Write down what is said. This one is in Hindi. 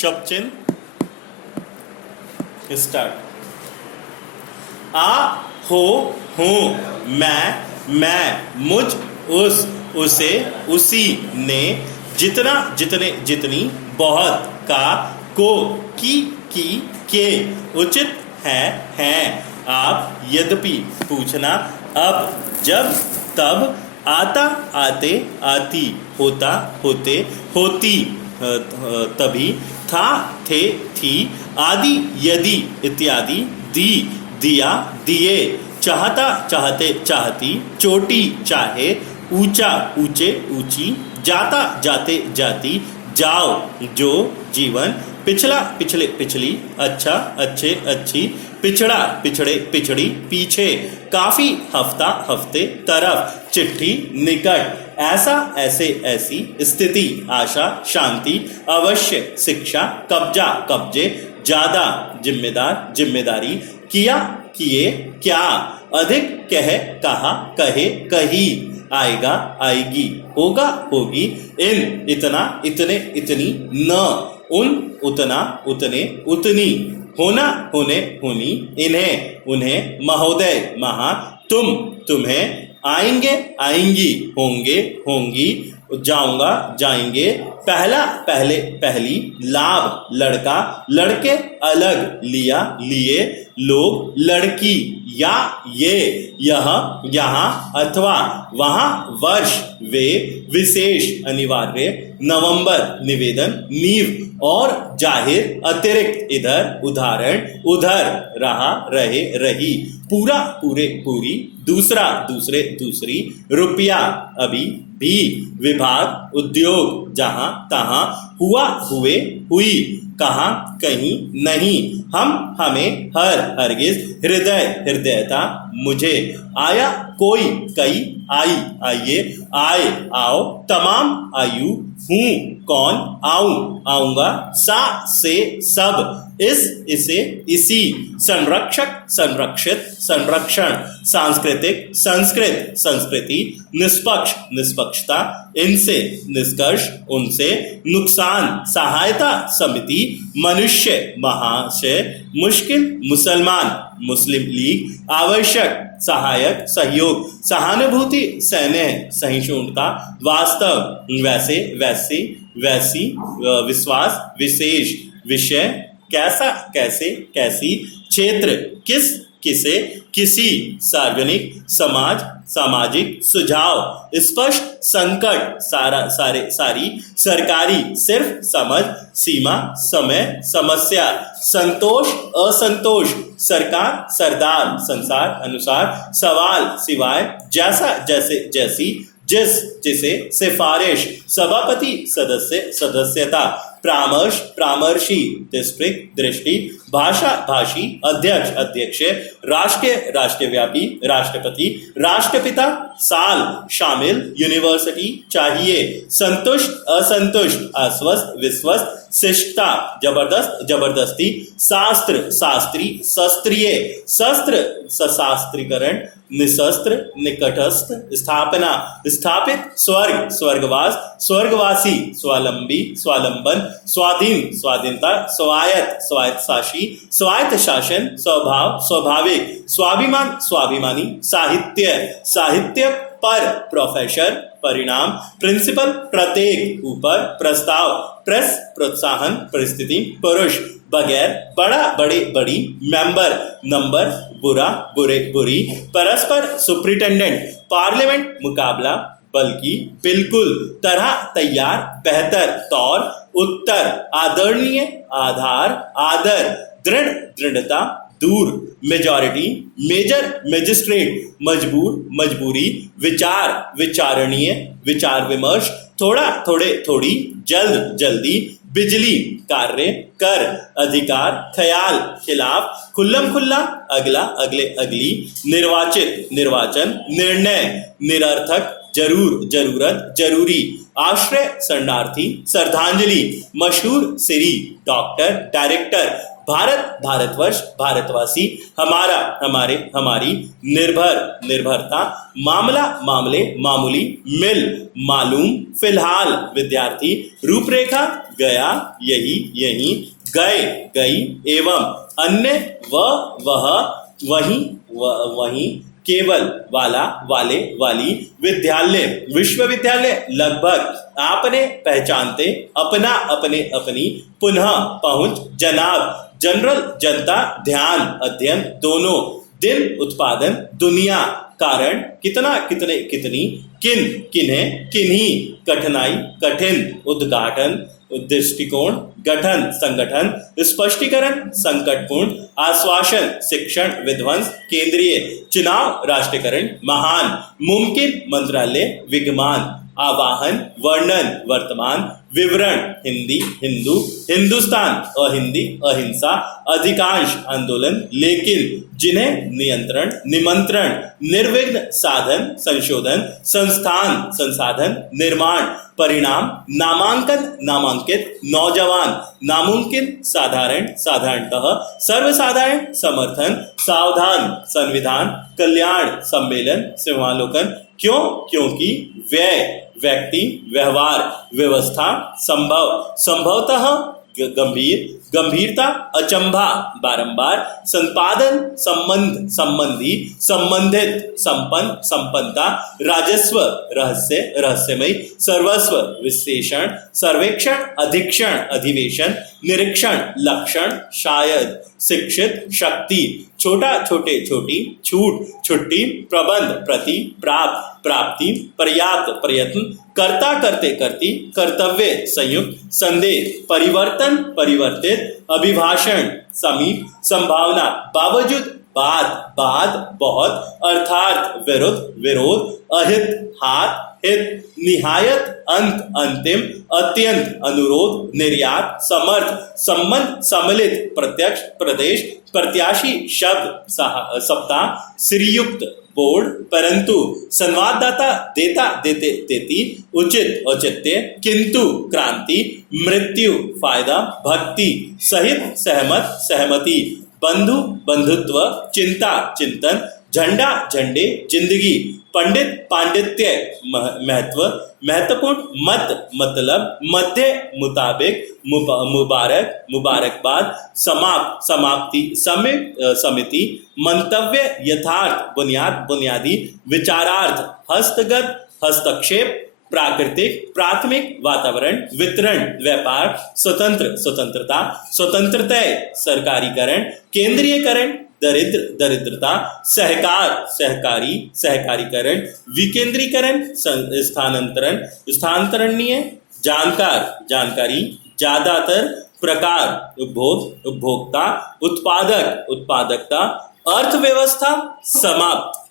शब्द चिन्ह स्टार्ट। आ, हो, हूँ, मैं, मुझ, उस, उसे, उसी, ने, जितना, जितने, जितनी, बहुत, का, को, की, के, उचित है, हैं, आप, यद्यपि, पूछना, अब, जब, तब, आता, आते, आती, होता, होते, होती, तभी, था, थे, थी, आदि, यदि, इत्यादि, दी, दिया, दिए, चाहता, चाहते, चाहती, चोटी, चाहे, ऊंचा, ऊंचे, ऊंची, जाता, जाते, जाती, जाओ, जो, जीवन, पिछला, पिछले, पिछली, अच्छा, अच्छे, अच्छी, पिछड़ा, पिछड़े, पिछड़ी, पीछे, काफी, हफ्ता, हफ्ते, तरफ, चिट्ठी, निकट, ऐसा, ऐसे, ऐसी, स्थिति, आशा, शांति, अवश्य, शिक्षा, कब्जा, कब्जे, ज्यादा, जिम्मेदार, जिम्मेदारी, किया, किए, क्या, अधिक, कह, कहा, कहे, कही, आएगा, आएगी, होगा, होगी, इन, इतना, इतने, इतनी, न, उन, उतना, उतने, उतनी, होना, होने, होनी, इन्हें, उन्हें, महोदय, महा, तुम, तुम्हें, आएंगे, आएंगी, होंगे, होंगी, जाऊंगा, जाएंगे, पहला, पहले, पहली, लाभ, लड़का, लड़के, अलग, लिया, लिए, लोग, लड़की, या, ये, यह, यहाँ, अथवा, वहाँ, वर्ष, वे, विशेष, अनिवार्य, नवंबर, निवेदन, नींव, और, जाहिर, अतिरिक्त, इधर, उदाहरण, उधर, रहा, रहे, रही, पूरा, पूरे, पूरी, दूसरा, दूसरे, दूसरी, रुपया, अभी, भी, विभाग, उद्योग, जहां, तहां, हुआ, हुए, हुई, कहां, कहीं, नहीं, हम, हमें, हर, हरगिज, हृदय, हृदयता, मुझे, आया, कोई, कई, आई, आइए, आए, आओ, तमाम, आयु, हूं, कौन, आऊं, आऊंगा, सा, से, सब, इस, इसे, इसी, संरक्षक, संरक्षित, संरक्षण, सांस्कृतिक, संस्कृत, संस्कृति, निष्पक्ष, निष्पक्षता, इनसे, निष्कर्ष, उनसे, नुकसान, सहायता, समिति, मनुष्य, महाशय, मुश्किल, मुसलमान, मुस्लिम लीग, आवश्यक, सहायक, सहयोग, सहानुभूति, सैन्य, सहिष्णुता, वास्तव, वैसे, वैसी, वैसी, विश्वास, विशेष, विषय, कैसा, कैसे, कैसी, क्षेत्र, किस, किसे, किसी, सार्वजनिक, समाज, सामाजिक, सुझाव, स्पष्ट, संकट, सारा, सारे, सारी, सरकारी, सिर्फ, समझ, सीमा, समय, समस्या, संतोष, असंतोष, सरकार, सरदार, संसार, अनुसार, सवाल, सिवाय, जैसा, जैसे, जैसी, जिस, जिसे, सिफारिश, सभापति, सदस्य, सदस्यता, परामर्श, परामर्शी, डिस्ट्रिक्ट, दृष्टि, भाषा, भाषी, अध्यक्ष, अध्यक्ष, राष्ट्रीय, राष्ट्रव्यापी, राष्ट्रपति, राष्ट्रपिता, साल, शामिल, यूनिवर्सिटी, चाहिए, संतुष्ट, असंतुष्ट, अस्वस्थ, विस्वस्थ, शिष्टता, जबरदस्त, जबरदस्ती, शास्त्र, शास्त्री, शास्त्रीय, शस्त्र, सशास्त्रीकरण, निशस्त्र, निकटस्थ, स्थापना, स्थापित, स्वर्ग, स्वर्गवास, स्वर्गवासी, स्वावलंबी, स्वावलंबन, स्वाधीन, स्वाधीनता, स्वायत्त, स्वायत्त शासी, स्वायत्त शासन, स्वभाव, स्वाभाविक, स्वाभिमान, स्वाभिमानी, साहित्य, साहित्य, पर, प्रोफेसर, परिणाम, प्रिंसिपल, प्रत्येक, ऊपर, प्रस्ताव, प्रेस, प्रोत्साहन, परिस्थिति, पुरुष, बगैर, बड़ा, बड़े, बड़ी, मेंबर, नंबर, बुरा, बुरे, बुरी, परस्पर, सुप्रिटेंडेंट, पार्लियामेंट, मुकाबला, बल्कि, बिल्कुल, तरह, तैयार, बेहतर, तौर, उत्तर, आदरणीय, आधार, आदर, दृढ़, दृढ़ता, दूर, मेजॉरिटी, मेजर, मजिस्ट्रेट, मजबूर, मजबूरी, विचार, विचारणीय, विचार विमर्श, थोड़ा, थोड़े, थोड़ी, जल्द, जल्दी, बिजली, कार्य, कर, अधिकार, ख्याल, खिलाफ, खुल्लम खुल्ला, अगला, अगले, अगली, निर्वाचित, निर्वाचन, निर्णय, निरर्थक, जरूर, जरूरत, जरूरी, आश्रय, शरणार्थी, श्रद्धांजलि, मशहूर, सिरी, डॉक्टर, डायरेक्टर, भारत, भारतवर्ष, भारतवासी, हमारा, हमारे, हमारी, निर्भर, निर्भरता, मामला, मामले, मामूली, मिल, मालूम, फिलहाल, विद्यार्थी, रूपरेखा, गया, यही, यहीं, गए, गई, एवं, अन्य, वह, वहीं, वहीं, केवल, वाला, वाले, वाली, विद्यालय, विश्वविद्यालय, लगभग, आपने, पहचानते, अपना, अपने, अपनी, पुनः, पहुंच, जनाब, जनरल, जनता, ध्यान, अध्ययन, दोनों, दिन, उत्पादन, दुनिया, कारण, कितना, कितने, कितनी, किन, किन्हें, किन्हीं, कठिनाई, कठिन, उद्घाटन, दृष्टिकोण, गठन, संगठन, स्पष्टीकरण, संकटपूर्ण, आश्वासन, शिक्षण, विध्वंस, केंद्रीय, चुनाव, राष्ट्रीयकरण, महान, मुमकिन, मंत्रालय, विद्यमान, आवाहन, वर्णन, वर्तमान, विवरण, हिंदी, हिंदू, हिंदुस्तान, अहिंदी, अहिंसा, अधिकांश, आंदोलन, लेकिन, जिन्हें, नियंत्रण, निमंत्रण, निर्विघ्न, साधन, संशोधन, संस्थान, संसाधन, निर्माण, परिणाम, नामांकन, नामांकित, नौजवान, नामुमकिन, साधारण, साधारणतः, सर्वसाधारण, समर्थन, सावधान, संविधान, कल्याण, सम्मेलन, समालोकन, क्यों, क्योंकि, व्यय, व्यक्ति, व्यवहार, व्यवस्था, संभव, संभवतः, गंभीर, गंभीरता, अचंभा, बारंबार, संपादन, संबंध, संबंधी, संबंधित, संपन्न, संपन्नता, राजस्व, रहस्य, रहस्यमय, सर्वस्व, विशेषण, सर्वेक्षण, अधीक्षण, अधिवेशन, निरीक्षण, लक्षण, शायद, शिक्षित, शक्ति, छोटा, छोटे, छोटी, छूट, छुट्टी, प्रबंध, प्रति, प्राप्त, प्राप्ति, पर्याप्त, प्रयत्न, कर्ता, करते, करती, कर्तव्य, संयुक्त, संदेह, परिवर्तन, परिवर्तित, अभिभाषण, समीप, संभावना, बावजूद, बाद, बाद, बहुत, अर्थात, विरुद्ध, विरोध, अहित, हाथ, हित, निहायत, अंत, अंतिम, अत्यंत, अनुरोध, निर्यात, समर्थ, संबंध, सम्मिलित, प्रत्यक्ष, प्रदेश, प्रत्याशी, शब्द, सप्ताह, श्रीयुक्त, बोर्ड, परंतु, संवाददाता, देता, देते, देती, उचित, औचित्य, किंतु, क्रांति, मृत्यु, फायदा, भक्ति, सहित, सहमत, सहमति, बंधु, बंधुत्व, चिंता, चिंतन, झंडा, झंडे, जिंदगी, पंडित, पांडित्य, महत्व, महत्वपूर्ण, मत, मतलब, मध्य, मुताबिक, मुबारक, मुबारकबाद, समाप्त, समाप्ति, समिति, मंतव्य, यथार्थ, बुनियाद, बुनियादी, विचारार्थ, हस्तगत, हस्तक्षेप, प्राकृतिक, प्राथमिक, वातावरण, वितरण, व्यापार, स्वतंत्र, स्वतंत्रता, स्वतंत्रता, सरकारीकरण, केंद्रीयकरण, दरिद्र, दरिद्रता, सहकार, सहकारी, सहकारीकरण, विकेंद्रीकरण, स्थानांतरण, स्थानांतरणीय, जानकार, जानकारी, ज्यादातर, प्रकार, उपभोग, उपभोक्ता, उत्पादक, उत्पादकता, अर्थव्यवस्था, समाप्त।